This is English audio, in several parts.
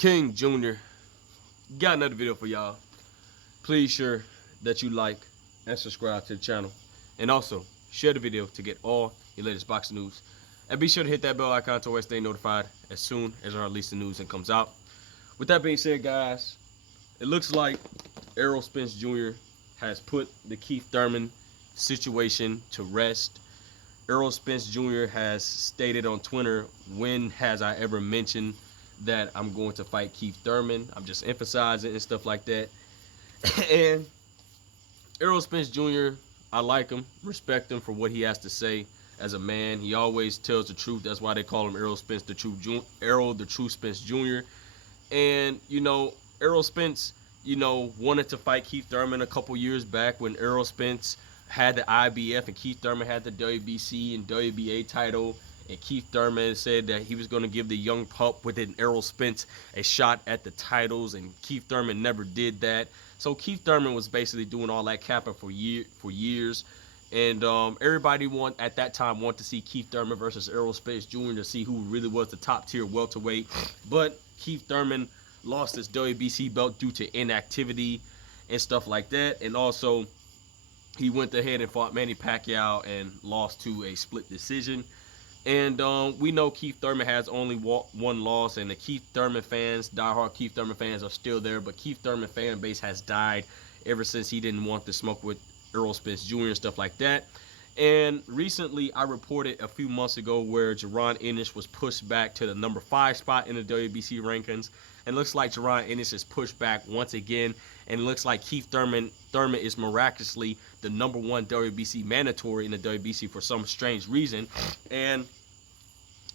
King Jr. got another video for y'all. Please sure that you like and subscribe to the channel. And also, share the video to get all your latest boxing news. And be sure to hit that bell icon to always stay notified as soon as I release the news and comes out. With that being said, guys, it looks like Errol Spence Jr. has put the Keith Thurman situation to rest. Errol Spence Jr. has stated on Twitter, when has I ever mentioned that I'm going to fight Keith Thurman? I'm just emphasizing and stuff like that. And Errol Spence Jr., I like him, respect him for what he has to say as a man. He always tells the truth. That's why they call him Errol Spence, Errol the True Spence Jr. And, Errol Spence, wanted to fight Keith Thurman a couple years back when Errol Spence had the IBF and Keith Thurman had the WBC and WBA title. And Keith Thurman said that he was going to give the young pup within Errol Spence a shot at the titles, and Keith Thurman never did that. So Keith Thurman was basically doing all that capping for years. And everybody at that time wanted to see Keith Thurman versus Errol Spence Jr. to see who really was the top tier welterweight. But Keith Thurman lost his WBC belt due to inactivity and stuff like that. And also, he went ahead and fought Manny Pacquiao and lost to a split decision. And we know Keith Thurman has only one loss, and the Keith Thurman fans, diehard Keith Thurman fans, are still there. But Keith Thurman fan base has died ever since he didn't want to smoke with Errol Spence Jr. and stuff like that. And recently, I reported a few months ago where Jaron Ennis was pushed back to the number 5 spot in the WBC rankings. And it looks like Jaron Ennis is pushed back once again. And it looks like Keith Thurman is miraculously the number 1 WBC mandatory in the WBC for some strange reason. And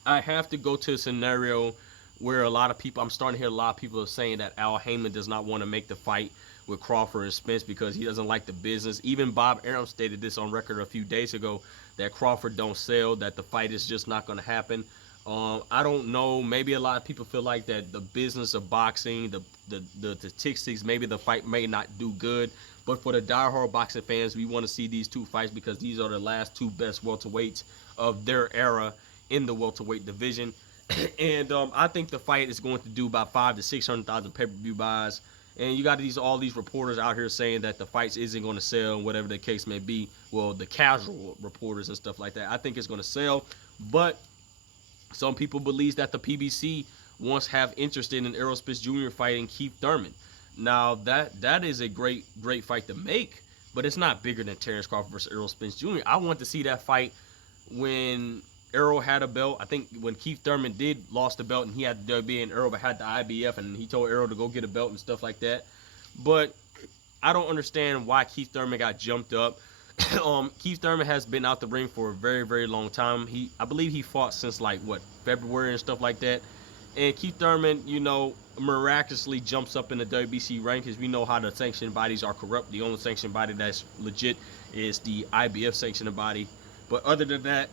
I have to go to a scenario where I'm starting to hear a lot of people are saying that Al Heyman does not want to make the fight with Crawford and Spence because he doesn't like the business. Even Bob Arum stated this on record a few days ago, that Crawford don't sell, that the fight is just not going to happen. I don't know. Maybe a lot of people feel like that the business of boxing, the statistics, maybe the fight may not do good. But for the diehard boxing fans, we want to see these two fights because these are the last 2 best welterweights of their era in the welterweight division. And I think the fight is going to do about 500,000 to 600,000 pay-per-view buys. And you got all these reporters out here saying that the fights isn't going to sell, whatever the case may be. Well, the casual reporters and stuff like that. I think it's going to sell, but some people believe that the PBC wants to have interest in Errol Spence Jr. fighting Keith Thurman. Now, that is a great fight to make, but it's not bigger than Terrence Crawford versus Errol Spence Jr. I want to see that fight when Errol had a belt. I think when Keith Thurman lost the belt and he had the WBA and Errol had the IBF, and he told Errol to go get a belt and stuff like that. But I don't understand why Keith Thurman got jumped up. Keith Thurman has been out the ring for a very, very long time. I believe he fought since February and stuff like that. And Keith Thurman, miraculously jumps up in the WBC rankings. We know how the sanctioning bodies are corrupt. The only sanctioning body that's legit is the IBF sanctioning body. But other than that,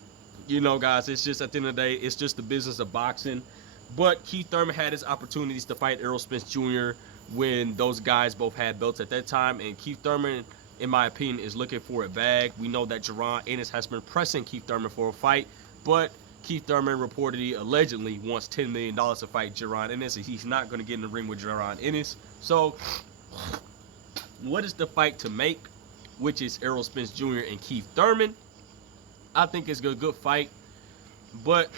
guys, it's just at the end of the day, it's just the business of boxing. But Keith Thurman had his opportunities to fight Errol Spence Jr. when those guys both had belts at that time. And Keith Thurman, in my opinion, is looking for a bag. We know that Jaron Ennis has been pressing Keith Thurman for a fight, but Keith Thurman reportedly, allegedly, wants $10 million to fight Jaron Ennis, and he's not going to get in the ring with Jaron Ennis. So, what is the fight to make, which is Errol Spence Jr. and Keith Thurman? I think it's a good fight, but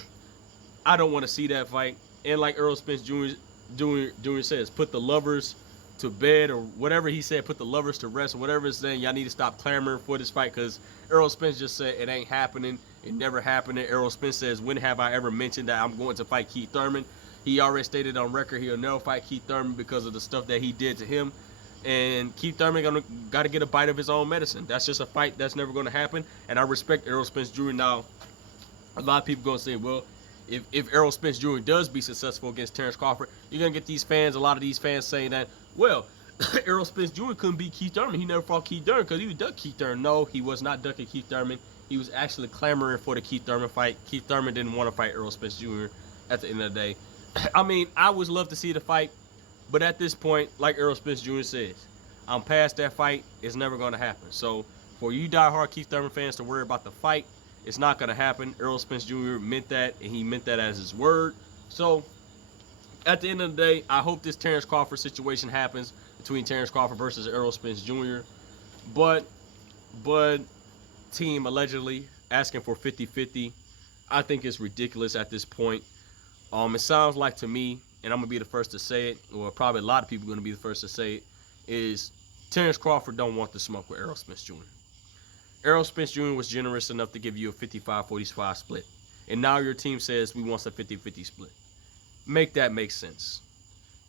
I don't want to see that fight. And like Errol Spence Jr. says, put the lovers to bed, or whatever he said, put the lovers to rest, or whatever it's saying. Y'all need to stop clamoring for this fight, because Errol Spence just said it ain't happening. It never happened. Errol Spence says, when have I ever mentioned that I'm going to fight Keith Thurman? He already stated on record he'll never fight Keith Thurman because of the stuff that he did to him. And Keith Thurman got to get a bite of his own medicine. That's just a fight that's never going to happen. And I respect Errol Spence Jr. Now, a lot of people going to say, well, if Errol Spence Jr. does be successful against Terrence Crawford, you're going to get a lot of these fans saying that, well, Errol Spence Jr. couldn't beat Keith Thurman. He never fought Keith Thurman because he would duck Keith Thurman. No, he was not ducking Keith Thurman. He was actually clamoring for the Keith Thurman fight. Keith Thurman didn't want to fight Errol Spence Jr. at the end of the day. I mean, I would love to see the fight, but at this point, like Errol Spence Jr. says, I'm past that fight. It's never going to happen. So for you diehard Keith Thurman fans to worry about the fight, it's not going to happen. Errol Spence Jr. meant that, and he meant that as his word. So At the end of the day, I hope this Terrence Crawford situation happens between Terrence Crawford versus Errol Spence Jr. But team allegedly asking for 50-50. I think it's ridiculous at this point. It sounds like to me, and I'm gonna be the first to say it, or probably a lot of people are gonna be the first to say it, is Terrence Crawford don't want the smoke with Errol Spence Jr. Errol Spence Jr. was generous enough to give you a 55-45 split, and now your team says we want a 50-50 split. Make that make sense.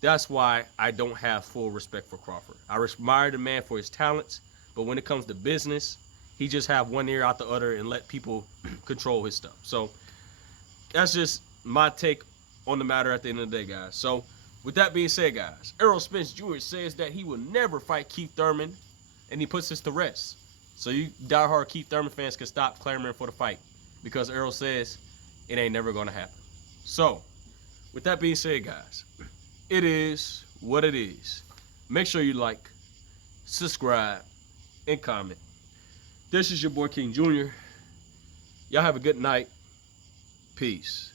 That's why I don't have full respect for Crawford. I admire the man for his talents, but when it comes to business, he just have one ear out the other and let people control his stuff. So that's just my take on the matter at the end of the day, guys. So with that being said, guys, Errol Spence Jr. says that he will never fight Keith Thurman, and he puts this to rest. So you diehard Keith Thurman fans can stop clamoring for the fight, because Errol says it ain't never going to happen. So with that being said, guys, it is what it is. Make sure you like, subscribe, and comment. This is your boy King Jr. Y'all have a good night. Peace.